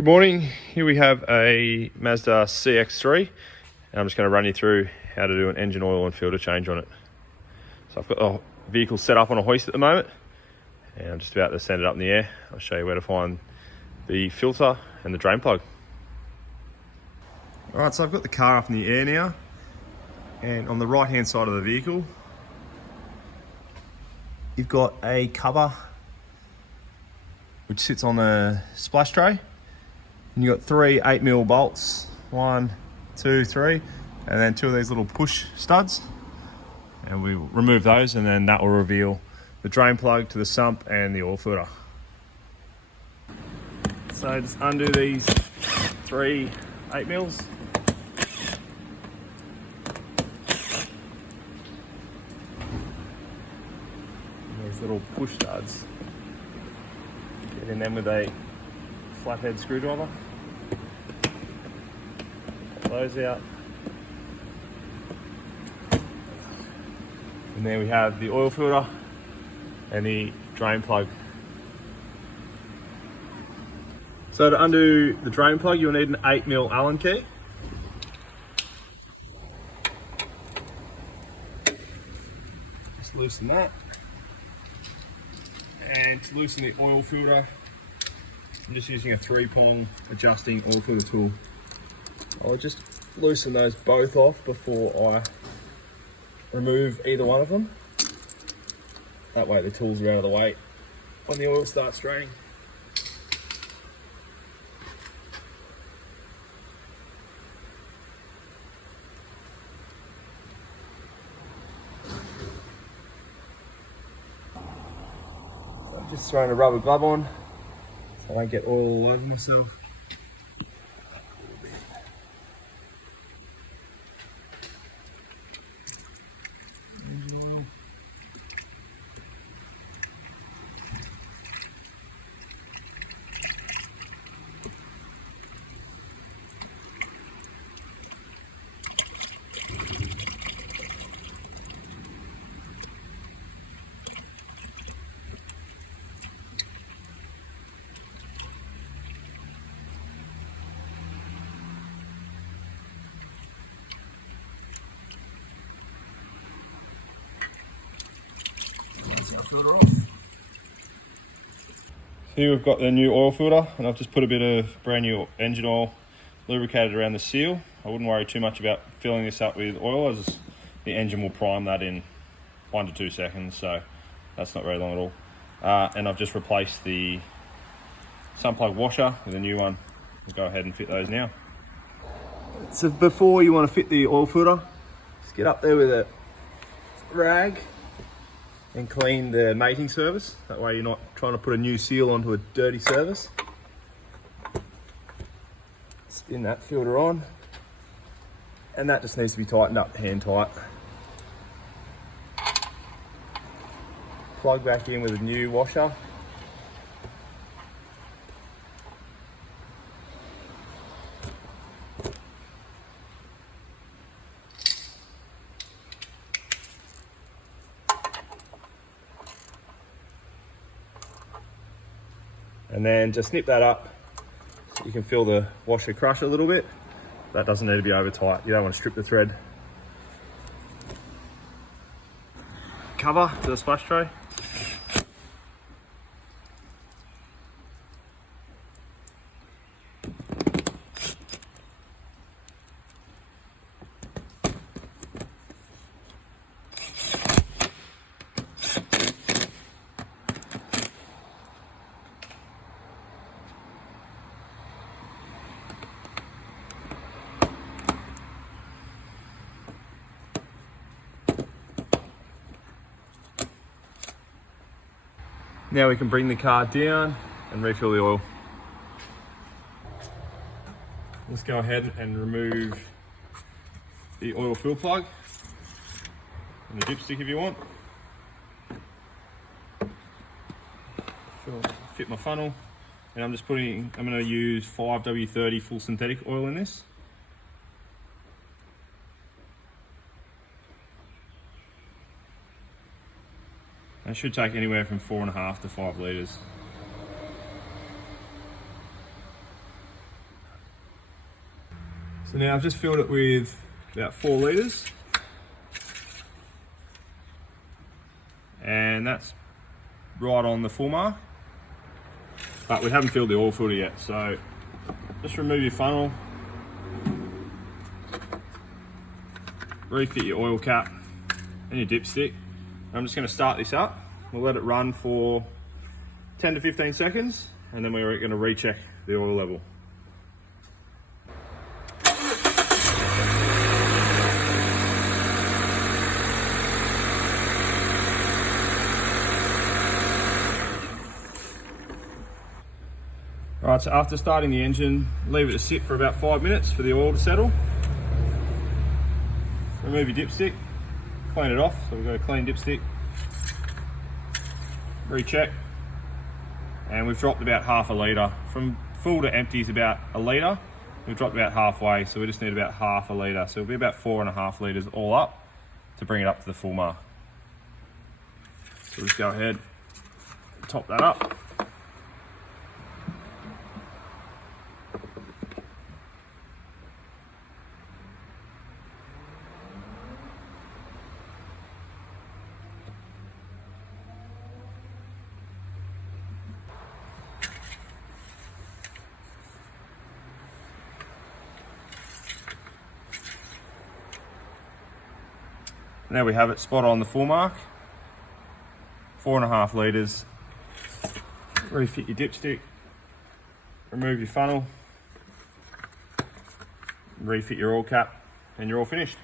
Good morning. Here we have a Mazda Cx3 and I'm just going to run you through how to do an engine oil and filter change on it. So I've got the vehicle set up on a hoist at the moment and I'm just about to send it up in the air. I'll show you where to find the filter and the drain plug. Alright, so I've got the car up in the air now, and on the right hand side of the vehicle you've got a cover which sits on the splash tray. And you've got three 8mm bolts, 1, 2, 3, and then two of these little push studs. And we remove those, and then that will reveal the drain plug to the sump and the oil filter. So just undo these three 8mm. And these little push studs. Get in them with a flathead screwdriver. Pop those out. And then we have the oil filter and the drain plug. So to undo the drain plug, you'll need an 8mm Allen key. Just loosen that. And to loosen the oil filter, I'm just using a 3-prong adjusting oil filter tool. I'll just loosen those both off before I remove either one of them. That way the tools are out of the way when the oil starts draining. So I'm just throwing a rubber glove on so I don't get oil all over myself. Filter off. Here we've got the new oil filter, and I've just put a bit of brand new engine oil lubricated around the seal. I wouldn't worry too much about filling this up with oil, as the engine will prime that in 1 to 2 seconds, so that's not very long at all. And I've just replaced the sump plug washer with a new one. We'll go ahead and fit those now. So before you want to fit the oil filter, just get up there with a rag and clean the mating surface. That way you're not trying to put a new seal onto a dirty surface. Spin that filter on, and that just needs to be tightened up hand tight. Plug back in with a new washer. And then just snip that up so you can feel the washer crush a little bit. That doesn't need to be over tight. You don't want to strip the thread. Cover to the splash tray. Now we can bring the car down and refill the oil. Let's go ahead and remove the oil fill plug and the dipstick if you want. Fit my funnel, and I'm going to use 5W30 full synthetic oil in this. It should take anywhere from 4.5 to 5 litres. So now I've just filled it with about 4 litres. And that's right on the full mark. But we haven't filled the oil filter yet, so just remove your funnel, refit your oil cap and your dipstick. I'm just going to start this up. We'll let it run for 10 to 15 seconds and then we're going to recheck the oil level. Alright, so after starting the engine, leave it to sit for about 5 minutes for the oil to settle. Remove your dipstick, clean it off, so we've got a clean dipstick. Recheck, and we've dropped about half a litre. From full to empty is about a litre. We've dropped about halfway, so we just need about half a litre. So it'll be about 4.5 litres all up to bring it up to the full mark. So we'll just go ahead, top that up. And there we have it, spot on the full mark. 4.5 litres. Refit your dipstick. Remove your funnel. Refit your oil cap, and you're all finished.